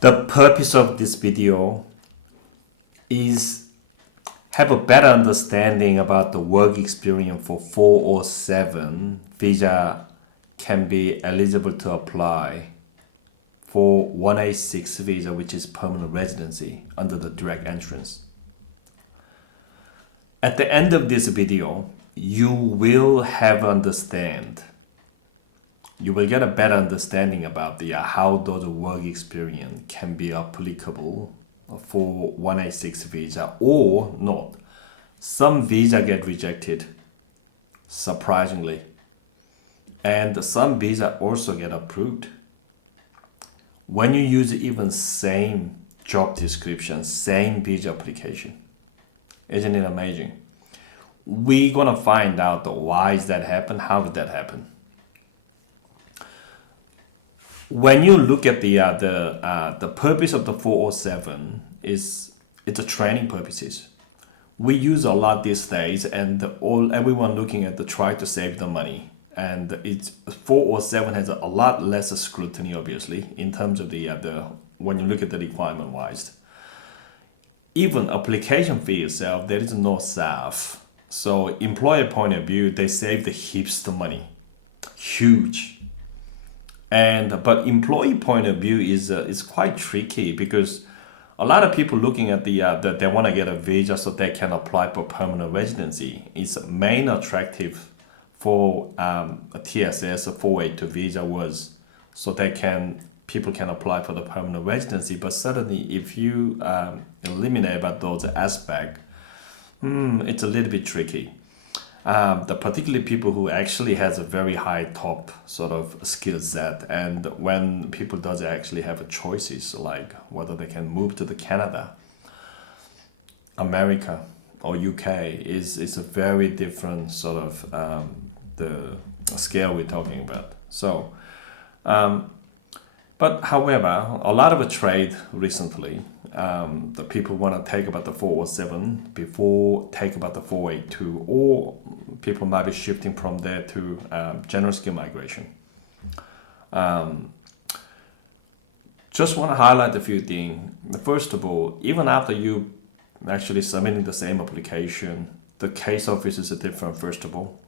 The purpose of this video is have a better understanding about the work experience for 407 visa can be eligible to apply for 186 visa, which is permanent residency under the direct entrance. At the end of this video, you will get a better understanding about the how those work experience can be applicable for 186 visa or not. Some visa get rejected, surprisingly, and some visa also get approved. When you use even same job description, same visa application, isn't it amazing? We're gonna find out why is that happen, how did that happen. When you look at the purpose of the 407 is it's a training purposes. We use a lot these days, and everyone looking at the try to save the money, and it's 407 has a lot less scrutiny, obviously, in terms of the when you look at the requirement wise. Even application fee itself, there is no SAF. So employer point of view, they save the heaps of money, huge. But employee point of view is quite tricky because a lot of people looking at they want to get a visa so they can apply for permanent residency. Its main attractive for a TSS a 482 visa was so people can apply for the permanent residency. But suddenly, if you eliminate about those aspects, it's a little bit tricky. The particularly people who actually has a very high top sort of skill set, and when people does actually have a choices like whether they can move to the Canada, America, or UK is a very different sort of the scale we're talking about. So, but however, a lot of a trade recently, the people want to take about the 407 before take about the 482, or people might be shifting from there to general skill migration. Just want to highlight a few things. First of all, even after you actually submitting the same application, the case office is different. First of all,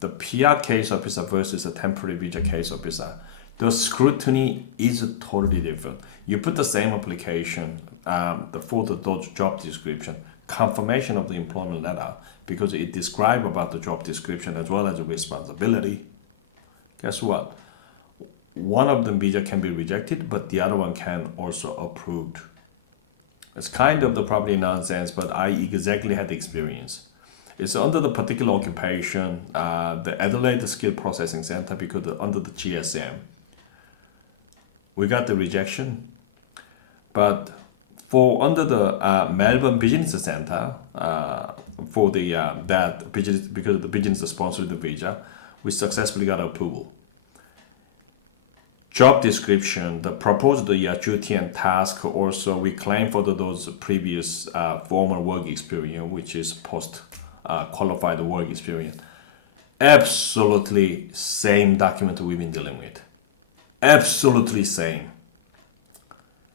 the PR case officer versus a temporary visa case officer, the scrutiny is totally different. You put the same application, for the job description, confirmation of the employment letter, because it describes about the job description as well as the responsibility. Guess what? One of them visa can be rejected, but the other one can also approved. It's kind of the probably nonsense, but I exactly had the experience. It's under the particular occupation, the Adelaide Skill Processing Center, because under the GSM, we got the rejection. But for under the Melbourne Business Center, for the that business, because the business sponsored the visa, we successfully got approval. Job description, the proposed duty and task, also we claim for those previous former work experience, which is post qualified work experience. Absolutely same document we've been dealing with. Absolutely same.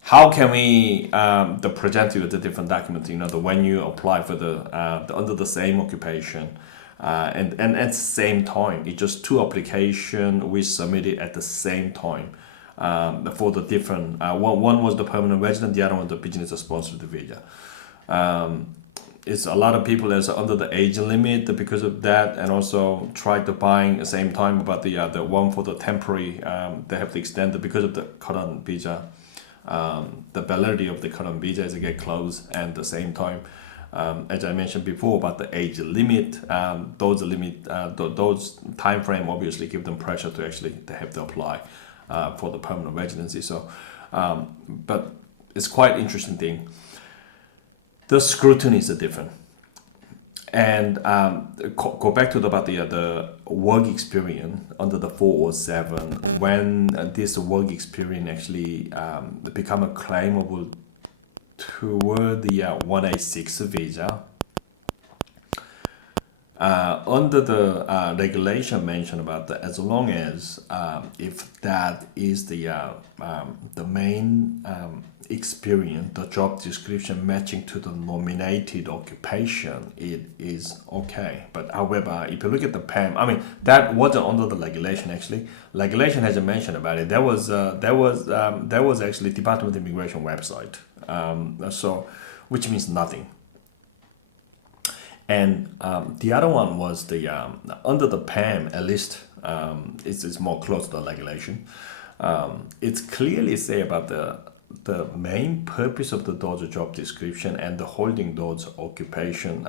How can we present you with a different document? When you apply for the under the same occupation, and at the same time, it's just two applications we submitted at the same time for the different. One was the permanent resident, the other one the business sponsored visa. It's a lot of people that's under the age limit because of that, and also try to buy at the same time about the one for the temporary. They have to extend it because of the current visa. The validity of the current visa is get close, and at the same time, as I mentioned before about the age limit, those time frame obviously give them pressure to actually they have to apply for the permanent residency. So, but it's quite interesting thing. The scrutiny is different, and go back to about the work experience under the 407. When this work experience actually become a claimable toward the 186 visa, Under the regulation mentioned about that, as long as if that is the main experience, the job description matching to the nominated occupation, it is okay. But however, if you look at the PAM, I mean that wasn't under the regulation actually. Regulation hasn't mentioned about it. There was actually Department of Immigration website. So which means nothing. And the other one was the under the PAM, at least it's more close to the regulation. It's clearly say about the main purpose of the those job description and the holding those occupation,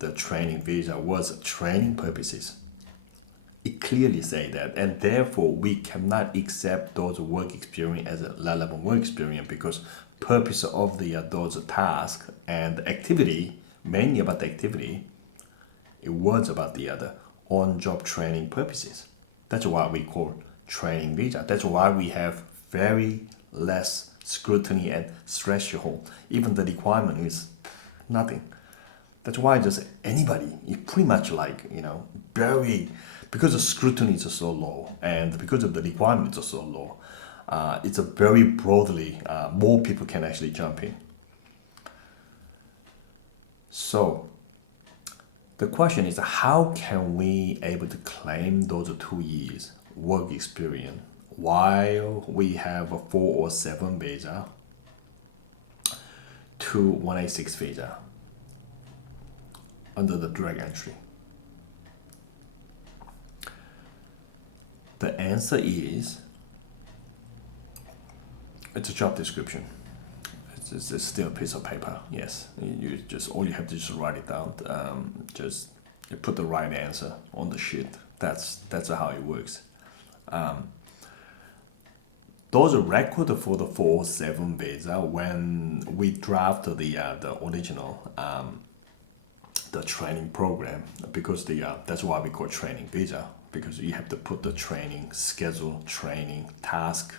the training visa was training purposes. It clearly say that, and therefore we cannot accept those work experience as a relevant work experience because purpose of the those task and activity, mainly about the activity, it was about the other on-job training purposes. That's why we call training visa. That's why we have very less scrutiny and threshold. Even the requirement is nothing. That's why just anybody, you pretty much like, very, because the scrutiny is so low and because of the requirements are so low, it's a very broadly, more people can actually jump in. So the question is, how can we able to claim those 2 years work experience while we have a 407 visa to 186 visa under the direct entry? The answer is, it's a job description. It's still a piece of paper. Yes, you just all you have to just write it down. Just you put the right answer on the sheet. That's how it works. Those are record for the 407 visa when we draft the original the training program, because that's why we call training visa, because you have to put the training schedule, training task,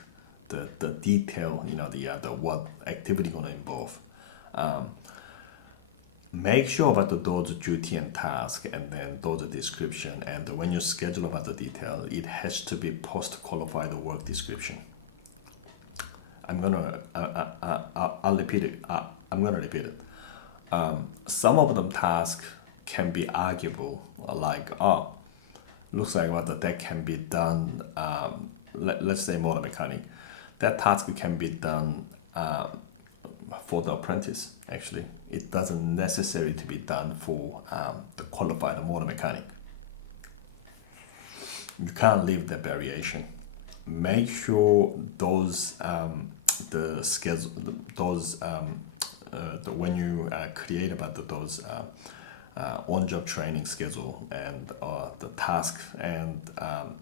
the detail, the what activity gonna involve. Make sure about those duty and task, and then those description, and when you schedule about the detail, it has to be post qualified work description. I'm gonna I'll repeat it. I'm gonna repeat it. Some of them tasks can be arguable, like looks like that can be done. Let's say motor mechanic. That task can be done for the apprentice. Actually, it doesn't necessarily to be done for the qualified motor mechanic. You can't leave that variation. Make sure those the schedule, those when you create about those on-job training schedule and the task and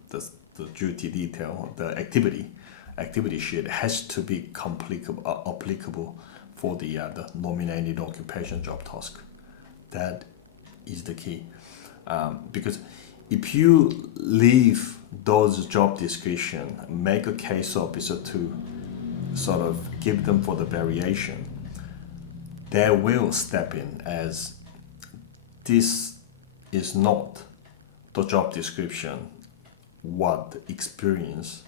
the duty detail, the activity sheet has to be applicable for the nominated occupation job task. That is the key, because if you leave those job description, make a case officer to sort of give them for the variation, they will step in as this is not the job description, what experience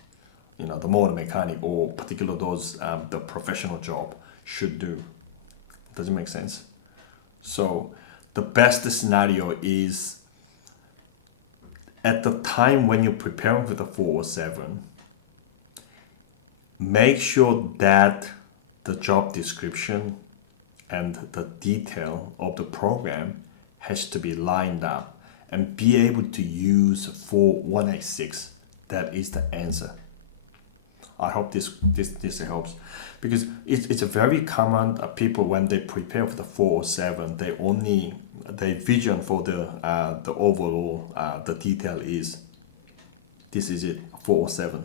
the motor mechanic or particular those the professional job should do. Does it make sense? So the best scenario is at the time when you're preparing for the 407, make sure that the job description and the detail of the program has to be lined up and be able to use 4186. That is the answer. I hope this helps, because it's a very common people when they prepare for the 407, they vision for the overall the detail is this is it 407.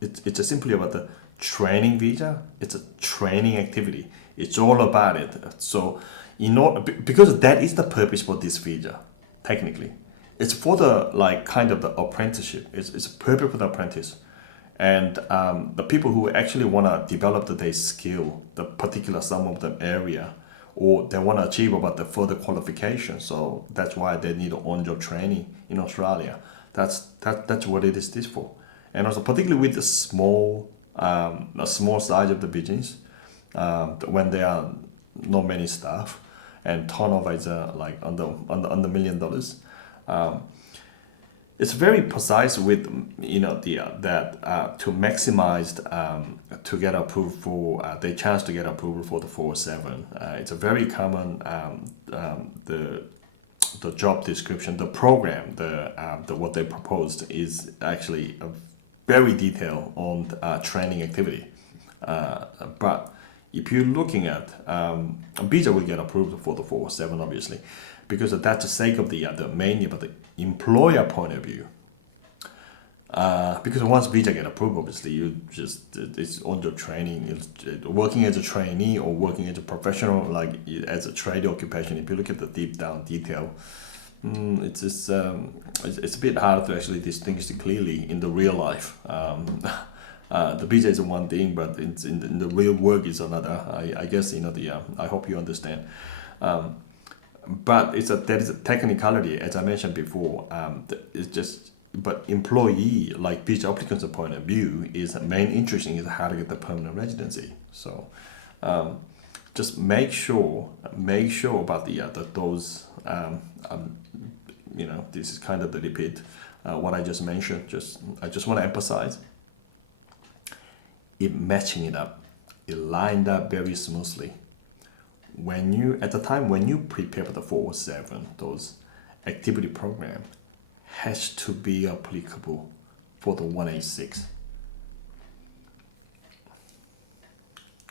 It's simply about the training visa. It's a training activity. It's all about it. So because that is the purpose for this visa. Technically, it's for the kind of the apprenticeship. It's a purpose for the apprentice. And the people who actually want to develop their skill, the particular some of the area, or they want to achieve about the further qualification. So that's why they need on-job training in Australia. That's what it is this for. And also particularly with the a small size of the business, when there are not many staff and turnover is like under $1 million. It's very precise with to maximize to get approved for the chance to get approval for the 407. It's a very common the job description, the program, the what they proposed is actually a very detailed on training activity. But if you're looking at visa will get approved for the 407 obviously, because that's the sake of the mainly but the employer point of view. Because once visa get approved, obviously you just it's on your training, it's working as a trainee or working as a professional, like as a trade occupation. If you look at the deep down detail, it's just it's a bit hard to actually distinguish it clearly in the real life. The visa is one thing, but it's in the real work is another. I guess I hope you understand. But there is a technicality, as I mentioned before. It's just, but employee, like visa applicants' point of view, is the main interest in is how to get the permanent residency. So, just make sure about those. This is kind of the repeat what I just mentioned. I just want to emphasize it matching it up. It lined up very smoothly. When you prepare for the 407, those activity program has to be applicable for the 186.